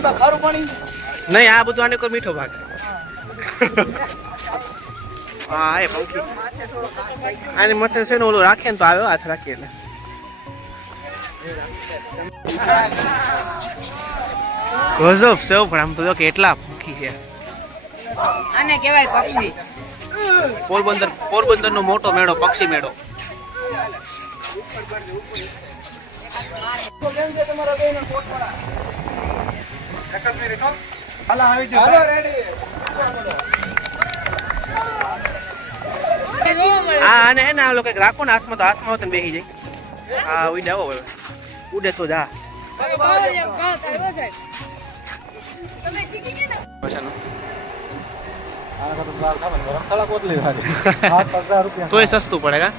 એમાં ખારું પાણી નહીં આ બધું આને કોઈ મીઠો ભાગ છે. હા. એ પંખી આને મથે છે ને ઓલું રાખે ને તો આવ્યો હાથ રાખીએ એટલે. ગજબ સેવ પણ આમ તો જો કે એટલા પંખી છે. આને કહેવાય પક્ષી. પોરબંદર પોરબંદર નો મોટો મેળો પક્ષી મેળો. છે તમારા એક જ મિનિટ હો હાલા આવી ગયો હાલો રેડી આ આને હે ને આ લોકો રાખો ને હાથમાં તો હાથમાં હોત ને બેસી જાય. હા ઉડે આવો ઉડે તો જા. સસ્તું પડે કા?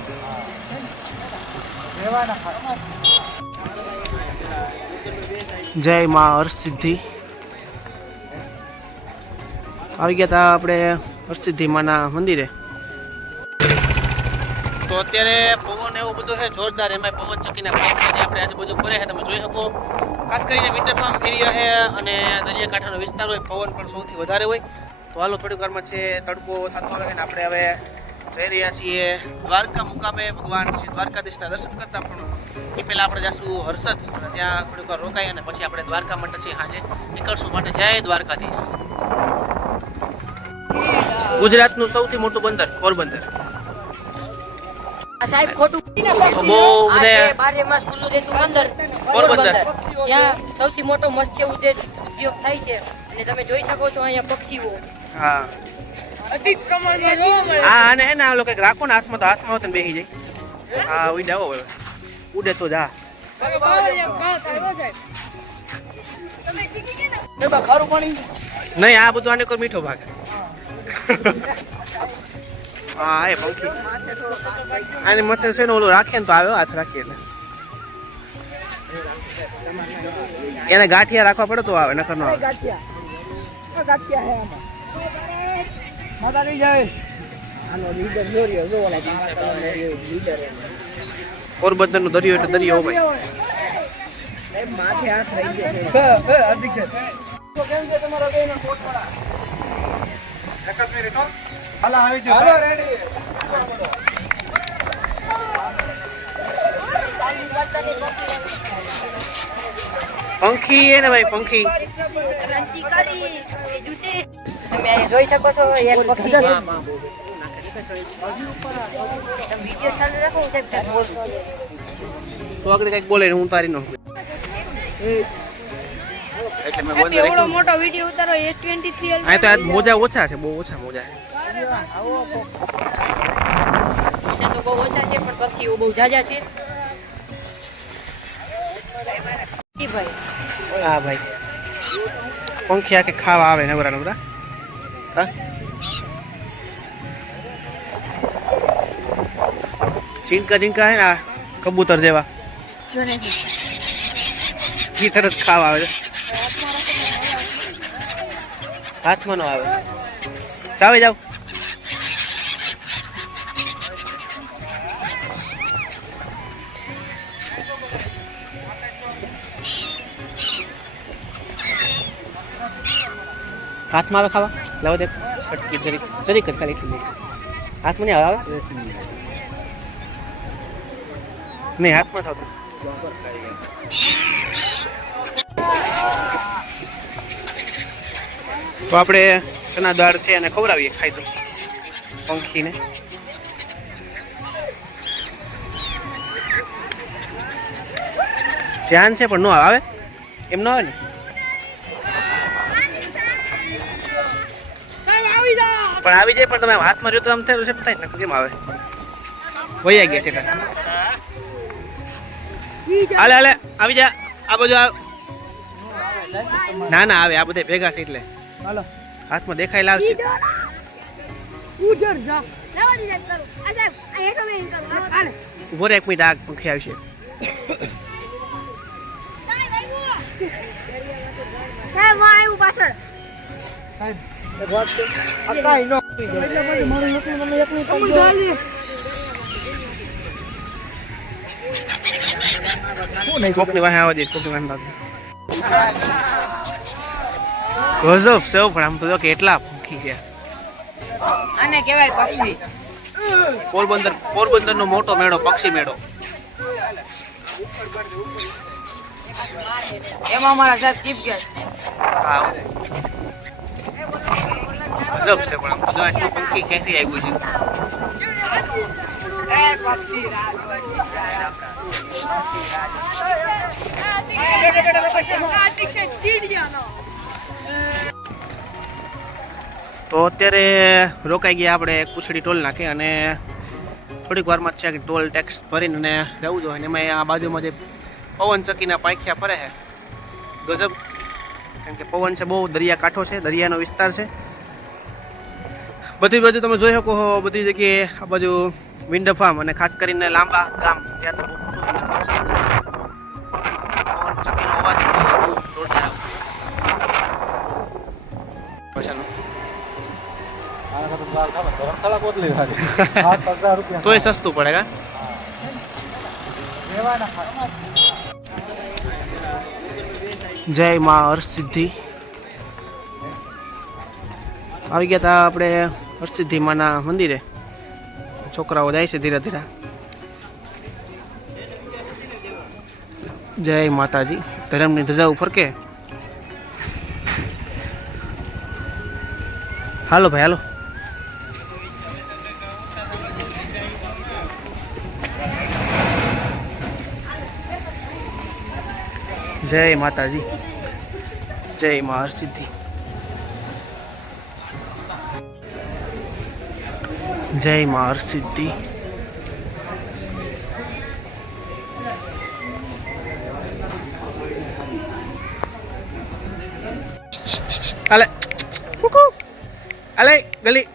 જય માં હરસિદ્ધિ. આવી ગયા તા આપણે હરસિદ્ધિમાના મંદિરે. તો અત્યારે પવન એવું બધું છે, જોરદાર. એમાં પવન પાંખિયા આપણે આજુબાજુ ફરે છે, તમે જોઈ શકો. ખાસ કરીને વિન્ટર ફાર્મ એરિયા છે અને દરિયાકાંઠાનો વિસ્તાર હોય, પવન પણ સૌથી વધારે હોય. તો હાલો, થોડીક વારમાં છે, તડકો થતો આવે છે ને આપણે હવે જઈ રહ્યા છીએ દ્વારકા મુકામે. ભગવાન શ્રી દ્વારકાધીશના દર્શન કરતા પણ એ પહેલાં આપણે જઈશું હર્ષદ. ત્યાં થોડીક વાર રોકાઈ અને પછી આપણે દ્વારકા માટે છે સાંજે નીકળશું. માટે જય દ્વારકાધીશ. ગુજરાતનું સૌથી મોટું બંદર પોરબંદર. આ સાહેબ ખોટું બહુ છે બારે માસ ખુલ્લું રહેતું બંદર પોરબંદર. ત્યાં સૌથી મોટો મત્સ્ય ઉદ્યોગ ઉદ્યોગ થાય છે અને તમે જોઈ શકો છો અહીંયા પક્ષીઓ. હા. અધિક પ્રમાણમાં જોવા મળે આ અને આ લોકો રાખો ને હાથમાં તો હાથમાં હોત ને બેસી જાય. હા? ઉડે આવો હવે. ઉડે તો જા. એમાં ખારું પાણી? નહીં આ બધું આને કોઈ મીઠો ભાગ છે. હા એ પંખી આને મથે છે ને ઓલું રાખે ને તો આવ્યો હાથ રાખીએ એટલે. એને ગાંઠિયા રાખવા પડે તો આવે નકર નો આવે. પોરબંદર નો દરિયો એટલે દરિયો ભાઈ માથે હાથ થઈ ગયો. હાલા આવી ગયો. હાલો રેડી પંખી એ ને ભાઈ પંખી. તમે જોઈ શકો છો એક પક્ષી વીડિયો ચાલુ રાખો. તો આગળ કંઈક બોલે હું તારી નો એટલે મેં બંધ એવડો રાખ્યું મોટો વીડિયો ઉતારો એસ ટ્વેન્ટી થ્રી આ તો આજ મોજા ઓછા છે બહુ ઓછા મોજા. છે મોજા તો બહુ ઓછા છે પણ પક્ષીઓ બહુ જાજા છે. ભાઈ. હા ભાઈ. પંખી આખે ખાવા આવે નવરા નવરા? હા? ચીંકા ચીંકા હે ને આ કબૂતર જેવા? ઈ તરત ખાવા આવે છે. હાથમાં નો આવે. ચાવે જાવ. હાથમાં આવે ખાવા? લાવો દેખ. ફટકી જરીક જરીક જ ખાલી એટલું હાથમાં નહીં આવે? નહીં, હાથમાં થતું તો આપણે ચના દાળ છે અને ખવડાવીએ ખાઈ દો પંખીને. ધ્યાન છે પણ ન આવે. એમ ન આવે ને? પણ આવી જાય પણ તમે હાથમાં જોતો આમ થયું છે થાય ને કેમ આવે? વયા ગયા છે હાલે હાલે આવી જા. આ બધું. ના ના આવે. આ બધા ભેગા છે એટલે. હાલો. હાથમાં દેખાય લાવશે ઉધર જા. લેવા દે સાહેબ કરું. આ સાહેબ આ હેઠો મેં કરો. હાલે. ઊભો રે એક મિનિટ આ પંખી આવશે. સાહેબ વાહ આવ્યું પાછળ સાહેબ એક વાત છે આ કાંઈ એટલે પછી મારું એકલું મને એકલું કામ જો. શું નહીં વાહે આવવા દે કોકની વાહે આવવા દે. ગજબ સેવ પણ આમ તો જો કેટલા ભૂખી છે. આને કહેવાય પક્ષી. પોરબંદર પોરબંદર નો મોટો મેળો પક્ષી મેળો. એમાં અમારા સાહેબ ચીફ ગેસ્ટ. હા. ગજબ છે પણ આમ તો જો આટલું પંખી ક્યાંથી આવ્યું છે? તો અત્યારે રોકાઈ ગયા આપણે કુછડી ટોલ નાખે અને થોડીક વારમાં છે કે ટોલ ટેક્સ ભરીને અને રહેવું જોઈએ. એમાં આ બાજુમાં જે પવન ચક્કીના પાંખ્યા ફરે છે. ગજબ. કારણ કે પવન છે બહુ દરિયાકાંઠો છે, દરિયાનો વિસ્તાર છે. બધી બાજુ તમે જોઈ શકો છો, બધી જગ્યાએ આ બાજુ વિન્ડ ફાર્મ અને ખાસ કરીને લાંબા ગામ. ત્યાં તો બહુ મોટું તોય સસ્તું પડે કા? જય માં હર્ષસિદ્ધિ. આવી ગયા તા આપણે હર્ષસિદ્ધિ માના મંદિરે. છોકરાઓ જાય છે ધીરે ધીરે. જય માતાજી. ધર્મની ધજા ઉપર કે? હાલો ભાઈ હાલો. જય માતાજી. જય મા હરસિદ્ધિ. જય મા હરસિદ્ધિ. અલે કુકુ અલે ગલી.